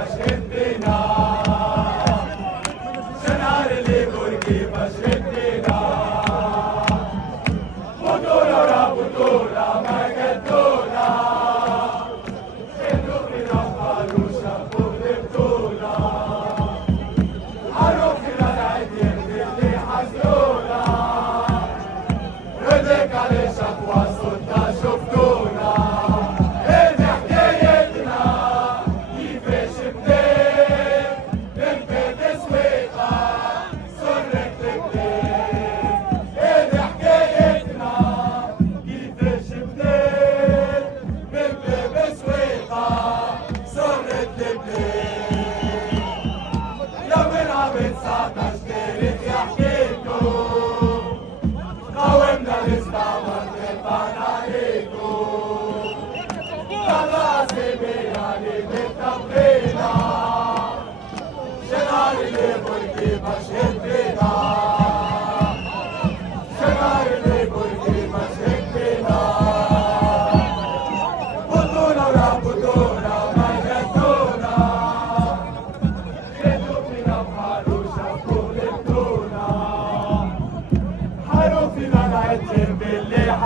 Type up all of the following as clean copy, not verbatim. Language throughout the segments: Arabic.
بشهد بنا شنار اللي بركي بشهد بنا بطولة ورا بطولة ما قدونا شهدوا فينا وقالوا شافوا بطولة حاروا فينا العيدين اللي حزنونا ردك على شكوى صوتنا شفتونا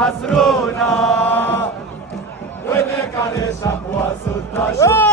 حصرونا ودك على شقوى صوتنا